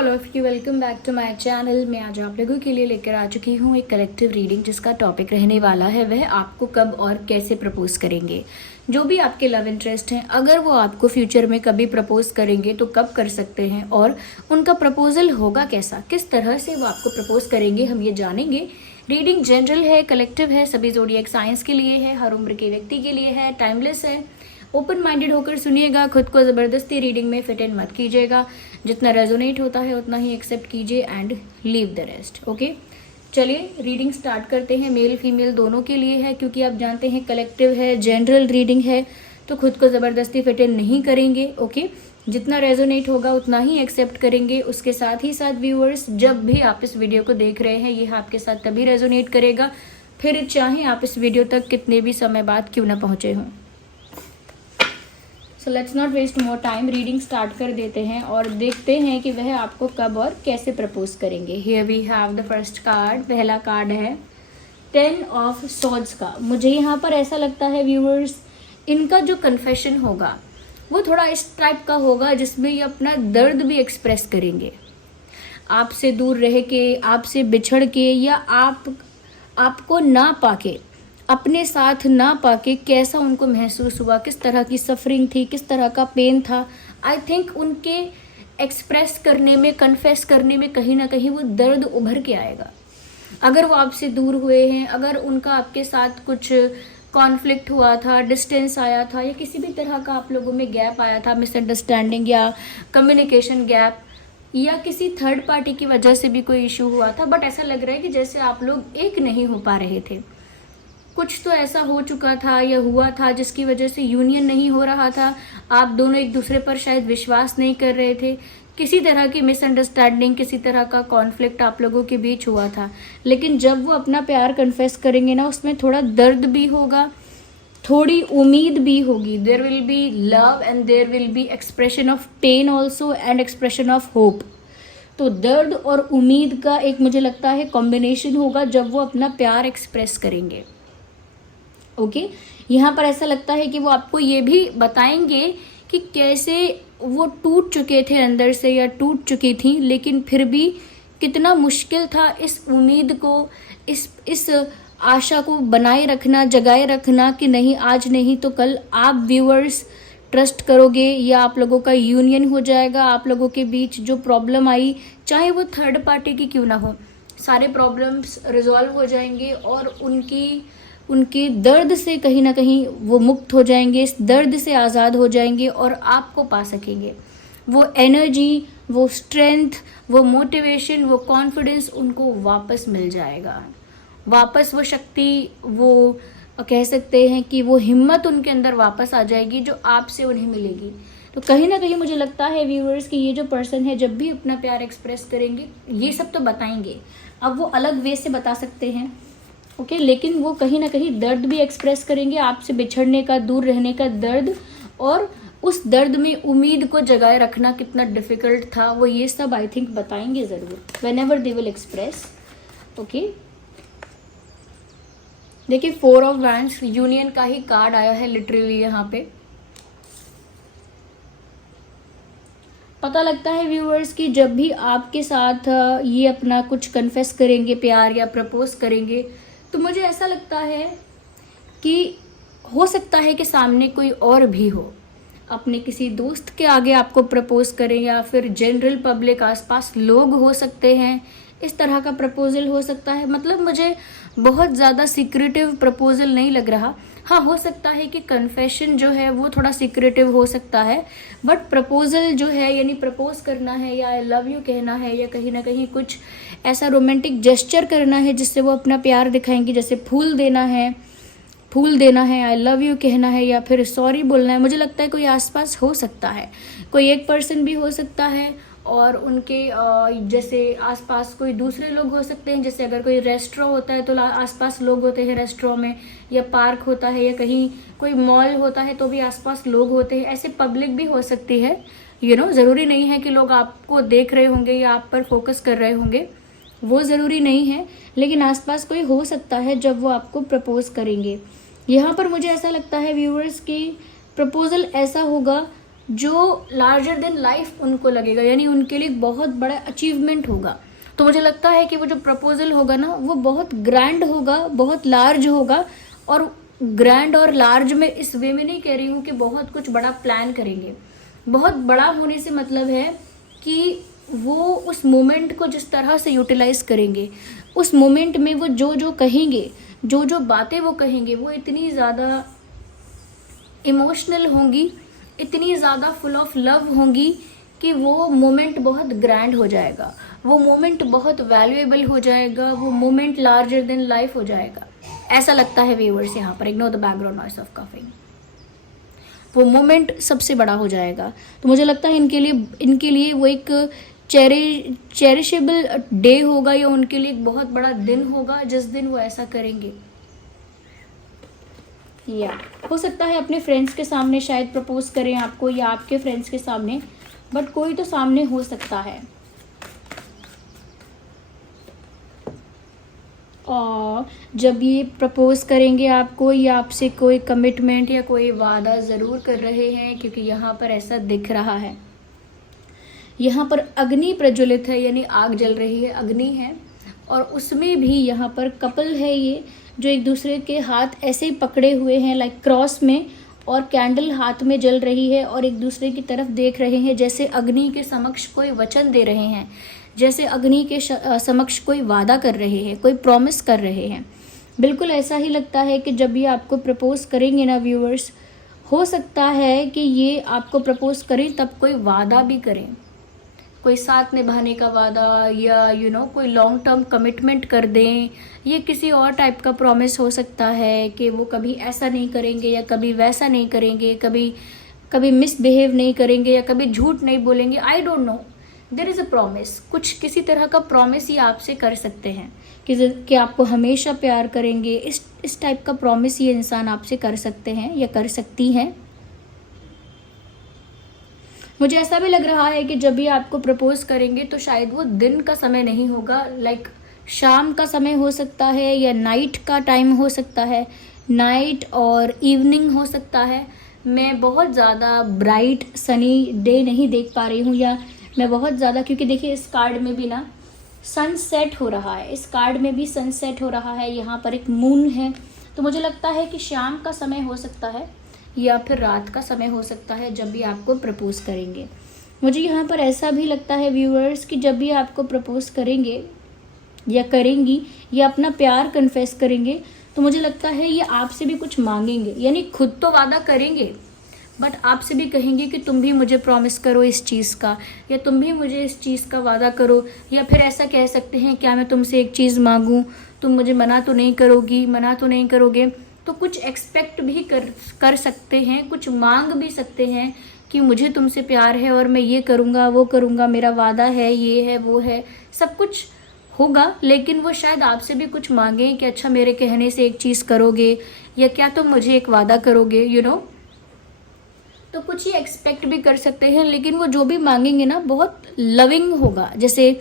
All of you, welcome back to my channel. मैं आज आप लोगों के लिए लेकर आ चुकी हूँ एक कलेक्टिव रीडिंग, जिसका टॉपिक रहने वाला है वह आपको कब और कैसे प्रपोज करेंगे। जो भी आपके लव इंटरेस्ट हैं, अगर वो आपको फ्यूचर में कभी प्रपोज करेंगे तो कब कर सकते हैं और उनका प्रपोजल होगा कैसा, किस तरह से वो आपको प्रपोज करेंगे, हम ये जानेंगे। रीडिंग जनरल है, कलेक्टिव है, सभी ज़ोडिएक साइंस के लिए है, हर उम्र के व्यक्ति के लिए है, टाइमलेस है। ओपन माइंडेड होकर सुनिएगा, खुद को ज़बरदस्ती रीडिंग में फिट इन मत कीजिएगा। जितना रेजोनेट होता है उतना ही एक्सेप्ट कीजिए and leave the rest. Okay, चलिए रीडिंग स्टार्ट करते हैं। मेल फीमेल दोनों के लिए है, क्योंकि आप जानते हैं कलेक्टिव है, जनरल रीडिंग है, तो खुद को ज़बरदस्ती फिट इन नहीं करेंगे। ओके, जितना रेजोनेट होगा उतना ही एक्सेप्ट करेंगे। उसके साथ ही साथ व्यूअर्स, जब भी आप इस वीडियो को देख रहे हैं, यह आपके साथ तभी रेजोनेट करेगा, फिर चाहे आप इस वीडियो तक कितने भी समय बाद क्यों ना पहुँचे हों। So let's not waste more time, reading start कर देते हैं और देखते हैं कि वह आपको कब और कैसे प्रपोज करेंगे। Here we have the first card. पहला कार्ड है 10 ऑफ सॉर्ड्स का। मुझे यहाँ पर ऐसा लगता है व्यूअर्स, इनका जो कन्फेशन होगा वो थोड़ा इस टाइप का होगा जिसमें ये अपना दर्द भी एक्सप्रेस करेंगे। आपसे दूर रह के, आपसे बिछड़ के, या आपको ना पाके, अपने साथ ना पाके कैसा उनको महसूस हुआ, किस तरह की सफरिंग थी, किस तरह का पेन था। आई थिंक उनके एक्सप्रेस करने में, कन्फेस करने में कहीं ना कहीं वो दर्द उभर के आएगा। अगर वो आपसे दूर हुए हैं, अगर उनका आपके साथ कुछ कॉन्फ्लिक्ट हुआ था, डिस्टेंस आया था, या किसी भी तरह का आप लोगों में गैप आया था, मिसअंडरस्टैंडिंग या कम्युनिकेशन गैप, या किसी थर्ड पार्टी की वजह से भी कोई इशू हुआ था, बट ऐसा लग रहा है कि जैसे आप लोग एक नहीं हो पा रहे थे। कुछ तो ऐसा हो चुका था या हुआ था जिसकी वजह से यूनियन नहीं हो रहा था। आप दोनों एक दूसरे पर शायद विश्वास नहीं कर रहे थे। किसी तरह की मिसअंडरस्टैंडिंग, किसी तरह का कॉन्फ्लिक्ट आप लोगों के बीच हुआ था। लेकिन जब वो अपना प्यार कन्फेस करेंगे ना, उसमें थोड़ा दर्द भी होगा, थोड़ी उम्मीद भी होगी। There will be love and there will be expression of pain also and expression of hope. तो दर्द और उम्मीद का एक, मुझे लगता है, कॉम्बिनेशन होगा जब वो अपना प्यार एक्सप्रेस करेंगे। ओके, यहाँ पर ऐसा लगता है कि वो आपको ये भी बताएंगे कि कैसे वो टूट चुके थे अंदर से, या टूट चुकी थी, लेकिन फिर भी कितना मुश्किल था इस उम्मीद को, इस आशा को बनाए रखना, जगाए रखना कि नहीं, आज नहीं तो कल आप व्यूअर्स ट्रस्ट करोगे या आप लोगों का यूनियन हो जाएगा। आप लोगों के बीच जो प्रॉब्लम आई, चाहे वो थर्ड पार्टी की क्यों ना हो, सारे प्रॉब्लम्स रिजॉल्व हो जाएंगे और उनके दर्द से कहीं ना कहीं वो मुक्त हो जाएंगे, इस दर्द से आज़ाद हो जाएंगे और आपको पा सकेंगे। वो एनर्जी, वो स्ट्रेंथ, वो मोटिवेशन, वो कॉन्फिडेंस उनको वापस मिल जाएगा। वापस वो शक्ति, वो कह सकते हैं कि वो हिम्मत उनके अंदर वापस आ जाएगी जो आपसे उन्हें मिलेगी। तो कहीं ना कहीं मुझे लगता है व्यूअर्स कि ये जो पर्सन है, जब भी अपना प्यार एक्सप्रेस करेंगे, ये सब तो बताएंगे। अब वो अलग वे से बता सकते हैं, ओके, लेकिन वो कहीं ना कहीं दर्द भी एक्सप्रेस करेंगे, आपसे बिछड़ने का, दूर रहने का दर्द, और उस दर्द में उम्मीद को जगाए रखना कितना डिफिकल्ट था, वो ये सब आई थिंक बताएंगे ज़रूर, whenever they will express. Okay, देखिए 4 ऑफ वैंड्स, यूनियन का ही कार्ड आया है लिटरली। यहाँ पे पता लगता है व्यूअर्स कि जब भी आपके साथ ये अपना कुछ कन्फेस करेंगे, प्यार या प्रपोज करेंगे, तो मुझे ऐसा लगता है कि हो सकता है कि सामने कोई और भी हो, अपने किसी दोस्त के आगे आपको प्रपोज करें, या फिर जनरल पब्लिक, आसपास लोग हो सकते हैं, इस तरह का प्रपोजल हो सकता है। मतलब मुझे बहुत ज़्यादा सीक्रेटिव प्रपोजल नहीं लग रहा। हाँ, हो सकता है कि कन्फेशन जो है वो थोड़ा सीक्रेटिव हो सकता है, बट प्रपोजल जो है, यानी प्रपोज करना है या आई लव यू कहना है, या कहीं ना कहीं कुछ ऐसा रोमांटिक जेस्चर करना है जिससे वो अपना प्यार दिखाएंगी, जैसे फूल देना है, आई लव यू कहना है, या फिर सॉरी बोलना है। मुझे लगता है कोई आसपास हो सकता है, कोई एक पर्सन भी हो सकता है, और उनके जैसे आसपास कोई दूसरे लोग हो सकते हैं। जैसे अगर कोई रेस्टोरेंट होता है तो आसपास लोग होते हैं रेस्टोरेंट में, या पार्क होता है, या कहीं कोई मॉल होता है तो भी आसपास लोग होते हैं। ऐसे पब्लिक भी हो सकती है, ज़रूरी नहीं है कि लोग आपको देख रहे होंगे या आप पर फोकस कर रहे होंगे, वो ज़रूरी नहीं है, लेकिन आसपास कोई हो सकता है जब वो आपको प्रपोज करेंगे। यहाँ पर मुझे ऐसा लगता है व्यूअर्स कि प्रपोजल ऐसा होगा जो लार्जर देन लाइफ उनको लगेगा, यानी उनके लिए बहुत बड़ा अचीवमेंट होगा। तो मुझे लगता है कि वो जो प्रपोजल होगा ना वो बहुत ग्रैंड होगा, बहुत लार्ज होगा। और ग्रैंड और लार्ज में इस वे में नहीं कह रही हूँ कि बहुत कुछ बड़ा प्लान करेंगे। बहुत बड़ा होने से मतलब है कि वो उस मोमेंट को जिस तरह से यूटिलाइज करेंगे, उस मोमेंट में वो जो जो कहेंगे, जो जो बातें वो कहेंगे, वो इतनी ज़्यादा इमोशनल होंगी, इतनी ज़्यादा फुल ऑफ लव होंगी कि वो मोमेंट बहुत ग्रैंड हो जाएगा, वो मोमेंट बहुत वैल्यूएबल हो जाएगा, वो मोमेंट लार्जर देन लाइफ हो जाएगा। ऐसा लगता है व्यूअर्स यहाँ पर। Ignore the background noise of coughing. वो मोमेंट सबसे बड़ा हो जाएगा। तो मुझे लगता है इनके लिए वो एक चेरिशेबल डे होगा, या उनके लिए एक बहुत बड़ा दिन होगा जिस दिन वो ऐसा करेंगे। या हो सकता है अपने फ्रेंड्स के सामने शायद प्रपोज करें आपको, या आपके फ्रेंड्स के सामने, बट कोई तो सामने हो सकता है। और जब ये प्रपोज करेंगे आपको, या आपसे कोई कमिटमेंट या कोई वादा ज़रूर कर रहे हैं, क्योंकि यहाँ पर ऐसा दिख रहा है। यहाँ पर अग्नि प्रज्वलित है, यानी आग जल रही है, अग्नि है। और उसमें भी यहाँ पर कपल है ये, जो एक दूसरे के हाथ ऐसे ही पकड़े हुए हैं लाइक क्रॉस में, और कैंडल हाथ में जल रही है और एक दूसरे की तरफ देख रहे हैं, जैसे अग्नि के समक्ष कोई वचन दे रहे हैं, जैसे अग्नि के समक्ष कोई वादा कर रहे हैं, कोई प्रॉमिस कर रहे हैं। बिल्कुल ऐसा ही लगता है कि जब ये आपको प्रपोज करेंगे ना व्यूअर्स, हो सकता है कि ये आपको प्रपोज करें तब कोई वादा भी करें, कोई साथ निभाने का वादा, या कोई लॉन्ग टर्म कमिटमेंट कर दें। ये किसी और टाइप का प्रॉमिस हो सकता है कि वो कभी ऐसा नहीं करेंगे या कभी वैसा नहीं करेंगे, कभी मिसबिहेव नहीं करेंगे या कभी झूठ नहीं बोलेंगे। I don't know, there is a promise. कुछ किसी तरह का प्रॉमिस ये आपसे कर सकते हैं कि आपको हमेशा प्यार करेंगे। इस टाइप का प्रॉमिस ये इंसान आपसे कर सकते हैं या कर सकती हैं। मुझे ऐसा भी लग रहा है कि जब भी आपको प्रपोज करेंगे तो शायद वो दिन का समय नहीं होगा, लाइक शाम का समय हो सकता है, या नाइट का टाइम हो सकता है, नाइट और इवनिंग हो सकता है। मैं बहुत ज़्यादा ब्राइट सनी डे नहीं देख पा रही हूँ, या मैं बहुत ज़्यादा, क्योंकि देखिए इस कार्ड में भी ना सनसेट हो रहा है, इस कार्ड में भी सनसेट हो रहा है, यहाँ पर एक मून है। तो मुझे लगता है कि शाम का समय हो सकता है या फिर रात का समय हो सकता है जब भी आपको प्रपोज करेंगे। मुझे यहाँ पर ऐसा भी लगता है व्यूअर्स कि जब भी आपको प्रपोज करेंगे या करेंगी या अपना प्यार कन्फेस करेंगे, तो मुझे लगता है ये आपसे भी कुछ मांगेंगे, यानी खुद तो वादा करेंगे बट आपसे भी कहेंगे कि तुम भी मुझे प्रॉमिस करो इस चीज़ का, या तुम भी मुझे इस चीज़ का वादा करो। या फिर ऐसा कह सकते हैं, क्या मैं तुमसे एक चीज़ मांगूं, तुम मुझे मना तो नहीं करोगी, मना तो नहीं करोगे। तो कुछ एक्सपेक्ट भी कर सकते हैं, कुछ मांग भी सकते हैं कि मुझे तुमसे प्यार है और मैं ये करूँगा वो करूँगा, मेरा वादा है, ये है वो है, सब कुछ होगा। लेकिन वो शायद आपसे भी कुछ मांगें कि अच्छा मेरे कहने से एक चीज़ करोगे, या क्या तुम मुझे एक वादा करोगे, तो कुछ ही एक्सपेक्ट भी कर सकते हैं। लेकिन वो जो भी मांगेंगे ना बहुत लविंग होगा, जैसे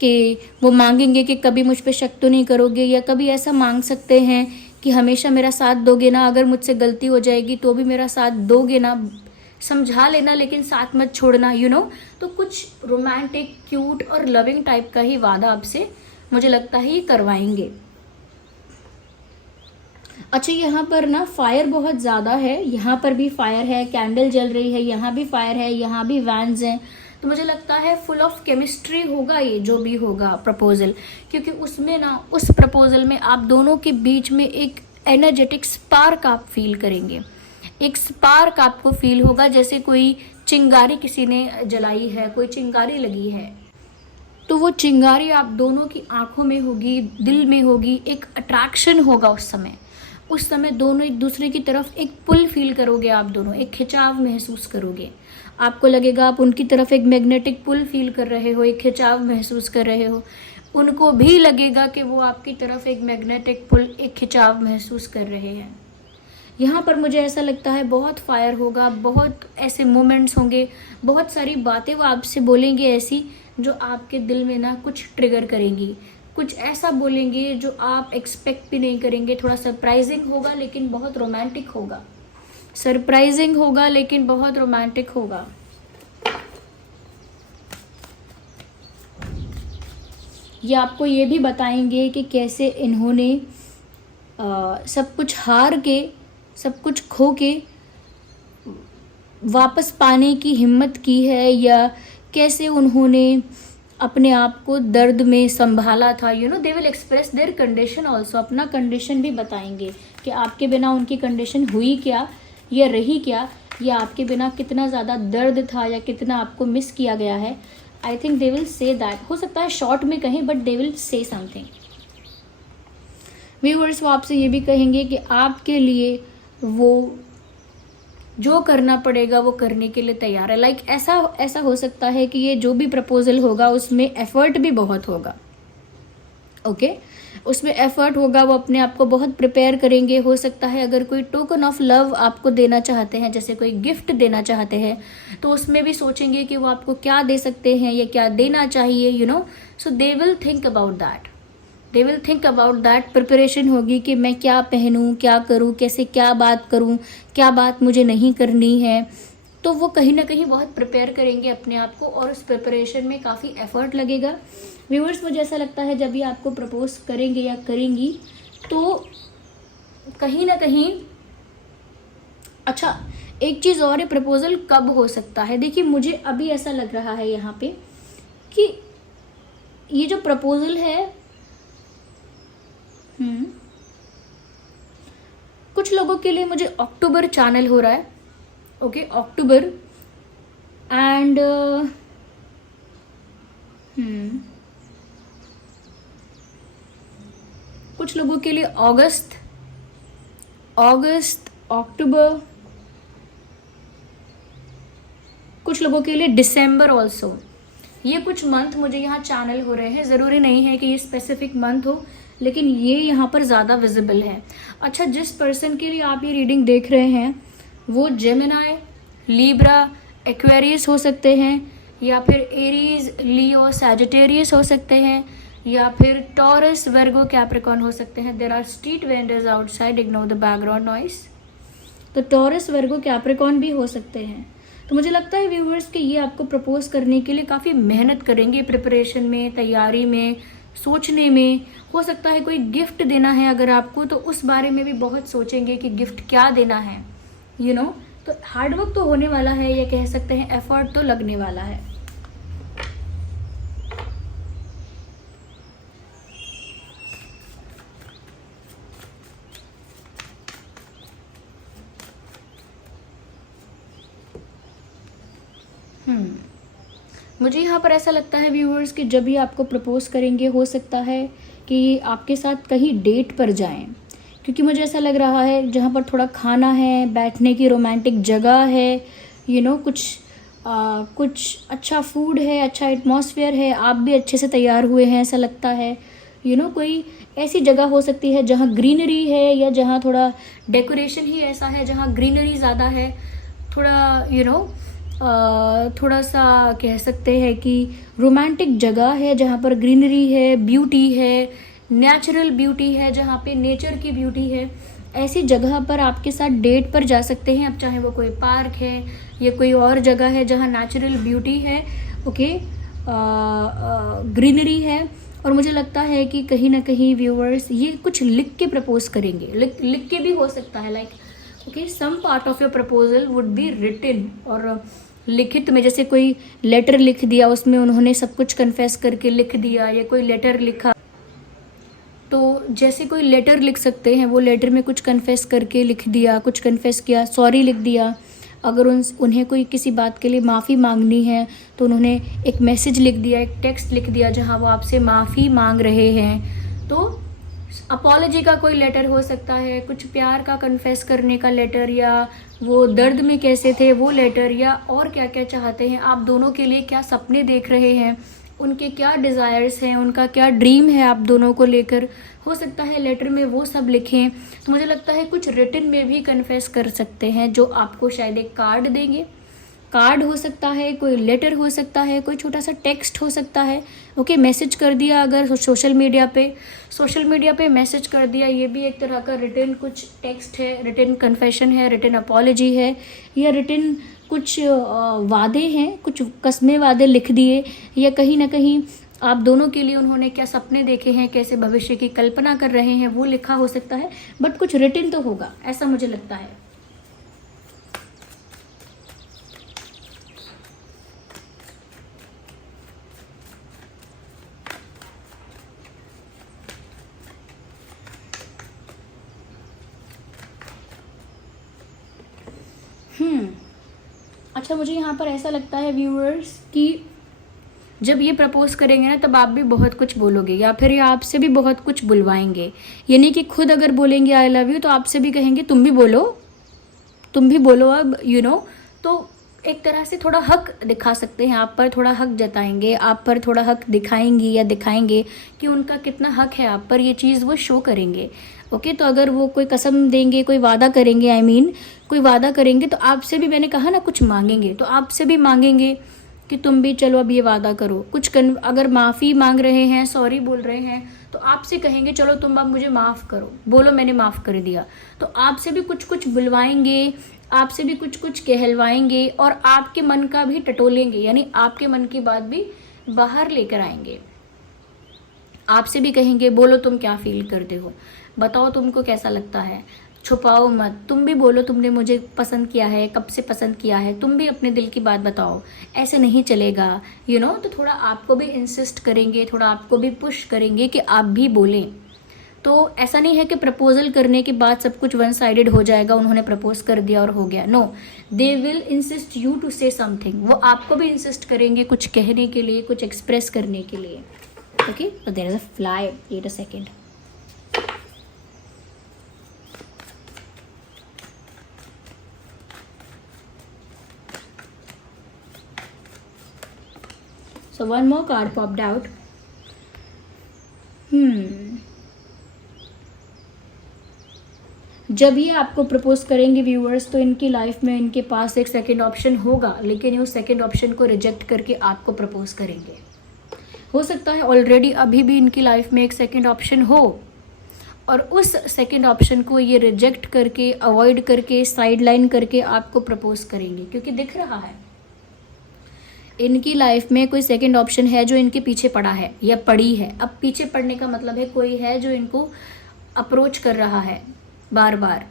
कि वो मांगेंगे कि कभी मुझ पे शक तो नहीं करोगे, या कभी ऐसा मांग सकते हैं कि हमेशा मेरा साथ दोगे ना, अगर मुझसे गलती हो जाएगी तो भी मेरा साथ दोगे ना, समझा लेना लेकिन साथ मत छोड़ना, तो कुछ रोमांटिक, क्यूट और लविंग टाइप का ही वादा आपसे मुझे लगता है ये करवाएंगे। अच्छा, यहाँ पर ना फायर बहुत ज़्यादा है, यहाँ पर भी फायर है, कैंडल जल रही है, यहाँ भी फायर है, यहाँ भी वैन्स हैं। तो मुझे लगता है फुल ऑफ केमिस्ट्री होगा ये जो भी होगा प्रपोजल, क्योंकि उसमें ना उस प्रपोजल में आप दोनों के बीच में एक एनर्जेटिक स्पार्क आप फील करेंगे। एक स्पार्क आपको फील होगा, जैसे कोई चिंगारी किसी ने जलाई है, कोई चिंगारी लगी है, तो वो चिंगारी आप दोनों की आंखों में होगी, दिल में होगी, एक अट्रैक्शन होगा उस समय दोनों एक दूसरे की तरफ एक पुल फील करोगे, आप दोनों एक खिंचाव महसूस करोगे। आपको लगेगा आप उनकी तरफ एक मैग्नेटिक पुल फील कर रहे हो, एक खिंचाव महसूस कर रहे हो। उनको भी लगेगा कि वो आपकी तरफ एक मैग्नेटिक पुल, एक खिंचाव महसूस कर रहे हैं। यहाँ पर मुझे ऐसा लगता है बहुत फायर होगा, बहुत ऐसे मोमेंट्स होंगे, बहुत सारी बातें वो आपसे बोलेंगे ऐसी जो आपके दिल में ना कुछ ट्रिगर करेंगी, कुछ ऐसा बोलेंगे जो आप एक्सपेक्ट भी नहीं करेंगे। थोड़ा सरप्राइजिंग होगा लेकिन बहुत रोमांटिक होगा। सरप्राइजिंग होगा लेकिन बहुत रोमांटिक होगा। ये आपको ये भी बताएंगे कि कैसे इन्होंने सब कुछ हार के, सब कुछ खो के वापस पाने की हिम्मत की है, या कैसे उन्होंने अपने आप को दर्द में संभाला था। They will express their condition also, अपना कंडीशन भी बताएंगे कि आपके बिना उनकी कंडीशन हुई क्या या रही क्या, या आपके बिना कितना ज़्यादा दर्द था या कितना आपको मिस किया गया है। I think they will say that, हो सकता है शॉर्ट में कहें but they will say something. Viewers वो आपसे ये भी कहेंगे कि आपके लिए वो जो करना पड़ेगा वो करने के लिए तैयार है। लाइक ऐसा हो सकता है कि ये जो भी प्रपोजल होगा उसमें एफर्ट भी बहुत होगा। ओके, उसमें एफर्ट होगा, वो अपने आप को बहुत प्रिपेयर करेंगे। हो सकता है अगर कोई टोकन ऑफ लव आपको देना चाहते हैं, जैसे कोई गिफ्ट देना चाहते हैं, तो उसमें भी सोचेंगे कि वो आपको क्या दे सकते हैं या क्या देना चाहिए। So they will think about that, they will think about that. Preparation होगी कि मैं क्या पहनूं, क्या करूं, कैसे क्या बात करूं, क्या बात मुझे नहीं करनी है। तो वो कहीं ना कहीं बहुत प्रिपेयर करेंगे अपने आप को, और उस प्रिपरेशन में काफ़ी एफर्ट लगेगा। व्यूअर्स मुझे ऐसा लगता है जब भी आपको प्रपोज करेंगे या करेंगी तो कहीं ना कहीं, अच्छा एक चीज़ और है, प्रपोजल कब हो सकता है। देखिए मुझे अभी ऐसा लग रहा है यहाँ पे कि ये जो प्रपोजल है, कुछ लोगों के लिए मुझे अक्टूबर चैनल हो रहा है। ओके, अक्टूबर एंड कुछ लोगों के लिए अगस्त, अक्टूबर, कुछ लोगों के लिए दिसंबर ऑल्सो। ये कुछ मंथ मुझे यहाँ चैनल हो रहे हैं, ज़रूरी नहीं है कि ये स्पेसिफिक मंथ हो, लेकिन ये यहाँ पर ज़्यादा विजिबल है। अच्छा, जिस पर्सन के लिए आप ये रीडिंग देख रहे हैं वो जेमिनाई, लिब्रा, एक्वेरियस हो सकते हैं, या फिर एरीज, लियो, सैजिटेरियस हो सकते हैं, या फिर टॉरस, वर्गो, कैप्रिकॉर्न हो सकते हैं। There are street vendors outside, ignore the background noise. तो टॉरस, वर्गो, कैप्रिकॉर्न भी हो सकते हैं। तो मुझे लगता है व्यूवर्स कि ये आपको प्रपोज करने के लिए काफ़ी मेहनत करेंगे, प्रिपरेशन में, तैयारी में, सोचने में। हो सकता है कोई गिफ्ट देना है अगर आपको, तो उस बारे में भी बहुत सोचेंगे कि गिफ्ट क्या देना है। तो हार्डवर्क तो होने वाला है, या कह सकते हैं एफर्ट तो लगने वाला है। मुझे यहाँ पर ऐसा लगता है व्यूअर्स कि जब भी आपको प्रपोज करेंगे, हो सकता है कि आपके साथ कहीं डेट पर जाएं, क्योंकि मुझे ऐसा लग रहा है जहाँ पर थोड़ा खाना है, बैठने की रोमांटिक जगह है, कुछ अच्छा फूड है, अच्छा एटमॉस्फेयर है, आप भी अच्छे से तैयार हुए हैं ऐसा लगता है। कोई ऐसी जगह हो सकती है जहाँ ग्रीनरी है, या जहाँ थोड़ा डेकोरेशन ही ऐसा है जहाँ ग्रीनरी ज़्यादा है, थोड़ा थोड़ा सा कह सकते हैं कि रोमांटिक जगह है जहाँ पर ग्रीनरी है, ब्यूटी है, नेचुरल ब्यूटी है, जहाँ पे नेचर की ब्यूटी है। ऐसी जगह पर आपके साथ डेट पर जा सकते हैं, अब चाहे वो कोई पार्क है या कोई और जगह है जहाँ नेचुरल ब्यूटी है, ओके, ग्रीनरी है। और मुझे लगता है कि कहीं ना कहीं व्यूअर्स ये कुछ लिख के प्रपोज करेंगे, लिख के भी हो सकता है, like okay, some part of your proposal would be written, और लिखित में, जैसे कोई लेटर लिख दिया, उसमें उन्होंने सब कुछ कन्फेस करके लिख दिया, या कोई लेटर लिखा, तो जैसे कोई लेटर लिख सकते हैं, वो लेटर में कुछ कन्फेस करके लिख दिया, कुछ कन्फेस किया, सॉरी लिख दिया। अगर उन्हें कोई किसी बात के लिए माफ़ी मांगनी है तो उन्होंने एक मैसेज लिख दिया, एक टेक्स्ट लिख दिया जहाँ वो आपसे माफ़ी मांग रहे हैं। तो अपॉलॉजी का कोई लेटर हो सकता है, कुछ प्यार का कन्फेस करने का लेटर, या वो दर्द में कैसे थे वो लेटर, या और क्या क्या चाहते हैं, आप दोनों के लिए क्या सपने देख रहे हैं, उनके क्या डिज़ायर्स हैं, उनका क्या ड्रीम है आप दोनों को लेकर, हो सकता है लेटर में वो सब लिखें। तो मुझे लगता है कुछ रिटन में भी कन्फेस कर सकते हैं, जो आपको शायद एक कार्ड देंगे, कार्ड हो सकता है, कोई लेटर हो सकता है, कोई छोटा सा टेक्स्ट हो सकता है। ओके, मैसेज कर दिया अगर सोशल मीडिया पे मैसेज कर दिया, ये भी एक तरह का रिटन कुछ टेक्स्ट है, रिटन कन्फेशन है, रिटन अपॉलॉजी है, या रिटन कुछ वादे हैं, कुछ कस्में वादे लिख दिए, या कहीं ना कहीं आप दोनों के लिए उन्होंने क्या सपने देखे हैं, कैसे भविष्य की कल्पना कर रहे हैं, वो लिखा हो सकता है। बट कुछ रिटन तो होगा, ऐसा मुझे लगता है। अच्छा, मुझे यहाँ पर ऐसा लगता है व्यूअर्स कि जब ये प्रपोज करेंगे ना, तब आप भी बहुत कुछ बोलोगे, या फिर ये आपसे भी बहुत कुछ बुलवाएंगे। यानी कि खुद अगर बोलेंगे आई लव यू, तो आपसे भी कहेंगे तुम भी बोलो अब, तो एक तरह से थोड़ा हक दिखा सकते हैं, आप पर थोड़ा हक जताएंगे, आप पर थोड़ा हक दिखाएंगी या दिखाएंगे कि उनका कितना हक है आप पर, ये चीज़ वो शो करेंगे। ओके, तो अगर वो कोई कसम देंगे, कोई वादा करेंगे, कोई वादा करेंगे, तो आपसे भी, मैंने कहा ना, कुछ मांगेंगे, तो आपसे भी मांगेंगे कि तुम भी चलो अब ये वादा करो। अगर माफ़ी मांग रहे हैं, सॉरी बोल रहे हैं, तो आपसे कहेंगे चलो तुम अब मुझे माफ़ करो, बोलो मैंने माफ़ कर दिया। तो आपसे भी कुछ कुछ बुलवाएंगे, आपसे भी कुछ कुछ कहलवाएंगे, और आपके मन का भी टटोलेंगे, यानी आपके मन की बात भी बाहर लेकर आएंगे। आपसे भी कहेंगे बोलो तुम क्या फील करते हो, बताओ तुमको कैसा लगता है, छुपाओ मत, तुम भी बोलो तुमने मुझे पसंद किया है, कब से पसंद किया है, तुम भी अपने दिल की बात बताओ, ऐसे नहीं चलेगा, तो थोड़ा आपको भी इंसिस्ट करेंगे, थोड़ा आपको भी पुश करेंगे कि आप भी बोलें। तो ऐसा नहीं है कि प्रपोजल करने के बाद सब कुछ वन साइडेड हो जाएगा, उन्होंने प्रपोज कर दिया और हो गया। No, they will insist you to say something, वो आपको भी इंसिस्ट करेंगे कुछ कहने के लिए, कुछ एक्सप्रेस करने के लिए। ओके, तो there is a fly, wait a second. So one more card popped out. जब ये आपको प्रपोज करेंगे व्यूअर्स, तो इनकी लाइफ में इनके पास एक सेकंड ऑप्शन होगा, लेकिन ये उस सेकंड ऑप्शन को रिजेक्ट करके आपको प्रपोज करेंगे। हो सकता है ऑलरेडी अभी भी इनकी लाइफ में एक सेकंड ऑप्शन हो, और उस सेकंड ऑप्शन को ये रिजेक्ट करके, अवॉइड करके, साइडलाइन करके आपको प्रपोज करेंगे, क्योंकि दिख रहा है इनकी लाइफ में कोई सेकंड ऑप्शन है जो इनके पीछे पड़ा है या पड़ी है। अब पीछे पड़ने का मतलब है कोई है जो इनको अप्रोच कर रहा है बार बार,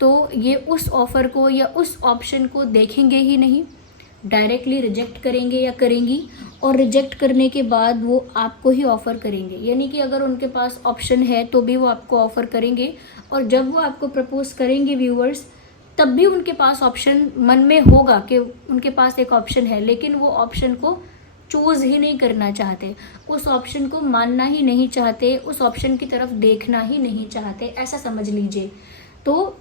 तो ये उस ऑफ़र को या उस ऑप्शन को देखेंगे ही नहीं, डायरेक्टली रिजेक्ट करेंगे या करेंगी, और रिजेक्ट करने के बाद वो आपको ही ऑफ़र करेंगे। यानी कि अगर उनके पास ऑप्शन है तो भी वो आपको ऑफ़र करेंगे, और जब वो आपको प्रपोज करेंगे व्यूअर्स, तब भी उनके पास ऑप्शन मन में होगा कि उनके पास एक ऑप्शन है, लेकिन वो ऑप्शन को चूज़ ही नहीं करना चाहते, उस ऑप्शन को मानना ही नहीं चाहते, उस ऑप्शन की तरफ देखना ही नहीं चाहते, ऐसा समझ लीजिए। तो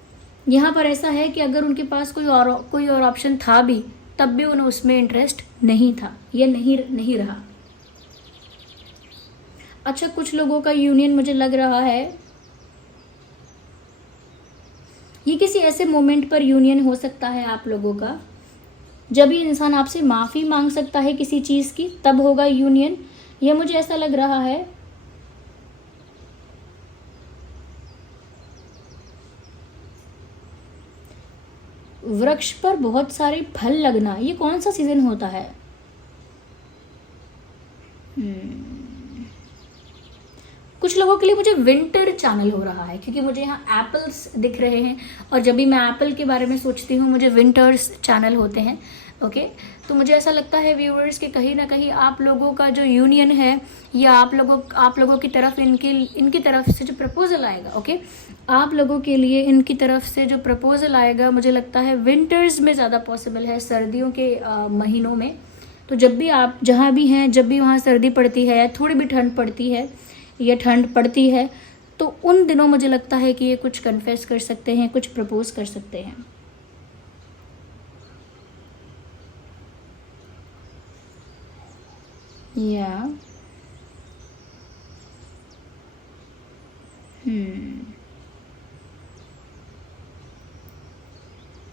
यहाँ पर ऐसा है कि अगर उनके पास कोई और ऑप्शन था भी, तब भी उन्हें उसमें इंटरेस्ट नहीं था या नहीं रहा। अच्छा, कुछ लोगों का यूनियन मुझे लग रहा है ये किसी ऐसे मोमेंट पर यूनियन हो सकता है आप लोगों का, जब ये इंसान आपसे माफ़ी मांग सकता है किसी चीज़ की, तब होगा यूनियन। ये मुझे ऐसा लग रहा है वृक्ष पर बहुत सारे फल लगना, ये कौन सा सीजन होता है? कुछ लोगों के लिए मुझे विंटर चैनल हो रहा है, क्योंकि मुझे यहाँ एप्पल्स दिख रहे हैं, और जब भी मैं एप्पल के बारे में सोचती हूँ मुझे विंटर्स चैनल होते हैं। ओके, तो मुझे ऐसा लगता है व्यूअर्स कि कहीं ना कहीं आप लोगों का जो यूनियन है, या आप लोगों की तरफ इनकी तरफ से जो प्रपोजल आएगा, ओके, आप लोगों के लिए इनकी तरफ से जो प्रपोजल आएगा, मुझे लगता है विंटर्स में ज़्यादा पॉसिबल है, सर्दियों के महीनों में। तो जब भी आप जहाँ भी हैं, जब भी वहाँ सर्दी पड़ती है या थोड़ी भी ठंड पड़ती है या ठंड पड़ती है, तो उन दिनों मुझे लगता है कि ये कुछ कन्फेस कर सकते हैं, कुछ प्रपोज कर सकते हैं। या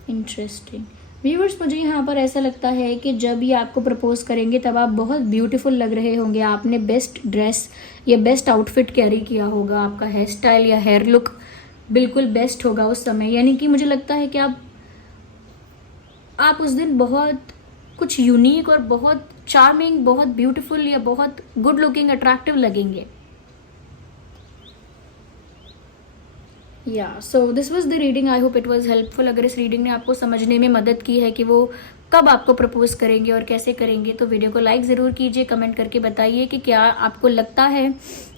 इंटरेस्टिंग। व्यूअर्स, मुझे यहाँ पर ऐसा लगता है कि जब ये आपको प्रपोज करेंगे तब आप बहुत ब्यूटीफुल लग रहे होंगे। आपने बेस्ट ड्रेस या बेस्ट आउटफिट कैरी किया होगा, आपका हेयर स्टाइल या हेयर लुक बिल्कुल बेस्ट होगा उस समय। यानी कि मुझे लगता है कि आप उस दिन बहुत कुछ यूनिक और बहुत चार्मिंग, बहुत ब्यूटीफुल या बहुत गुड लुकिंग, अट्रैक्टिव लगेंगे। So this was the reading. I hope it was helpful. अगर इस रीडिंग ने आपको समझने में मदद की है कि वो कब आपको प्रपोज करेंगे और कैसे करेंगे, तो वीडियो को लाइक ज़रूर कीजिए। कमेंट करके बताइए कि क्या आपको लगता है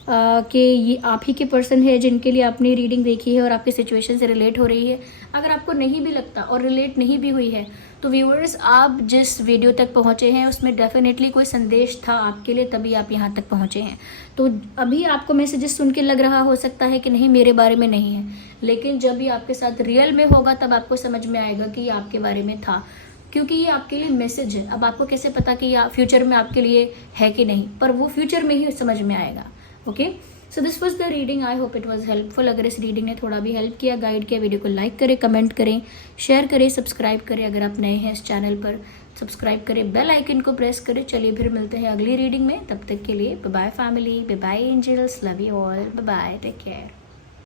कि ये आप ही के पर्सन है जिनके लिए आपने रीडिंग देखी है और आपकी सिचुएशन से रिलेट हो रही है। अगर आपको नहीं भी लगता और रिलेट नहीं भी हुई है, तो व्यूअर्स, आप जिस वीडियो तक पहुंचे हैं उसमें डेफिनेटली कोई संदेश था आपके लिए, तभी आप यहाँ तक पहुंचे हैं। तो अभी आपको मैसेजेस सुन के लग रहा हो सकता है कि नहीं, मेरे बारे में नहीं है, लेकिन जब ये आपके साथ रियल में होगा तब आपको समझ में आएगा कि ये आपके बारे में था, क्योंकि ये आपके लिए मैसेज है। अब आपको कैसे पता कि ये फ्यूचर में आपके लिए है कि नहीं, पर वो फ्यूचर में ही समझ में आएगा। Okay, so this was the reading. I hope it was helpful. अगर इस रीडिंग ने थोड़ा भी हेल्प किया, गाइड किया, वीडियो को लाइक करें, कमेंट करें, शेयर करें, सब्सक्राइब करें। अगर आप नए हैं इस चैनल पर, सब्सक्राइब करें, बेल आइकन को प्रेस करें। चलिए फिर मिलते हैं अगली रीडिंग में। तब तक के लिए bye bye family, bye bye angels, love you all, bye bye, take care.